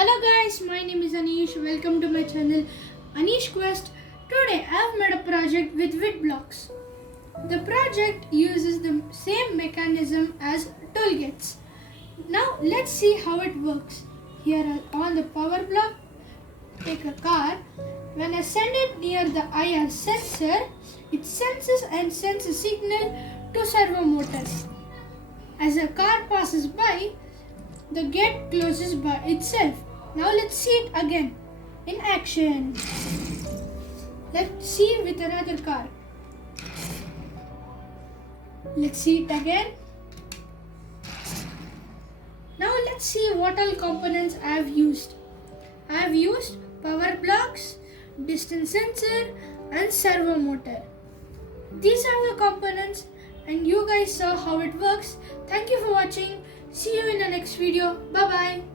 Hello guys, my name is Anish. Welcome to my channel Anish Quest. Today I have made a project with witblox. The project uses the same mechanism as tollgates. Now let's see how it works. Here on the power block, take a car. When I send it near the IR sensor, it senses and sends a signal to servo motors. As a car passes by, the gate closes by itself. Now let's see it again in action. Let's see with another car. Let's see it again. Now let's see what all components I have used. I have used power blocks, distance sensor and servo motor. These are the components and you guys saw how it works. Thank you for watching. See you in the next video. Bye bye.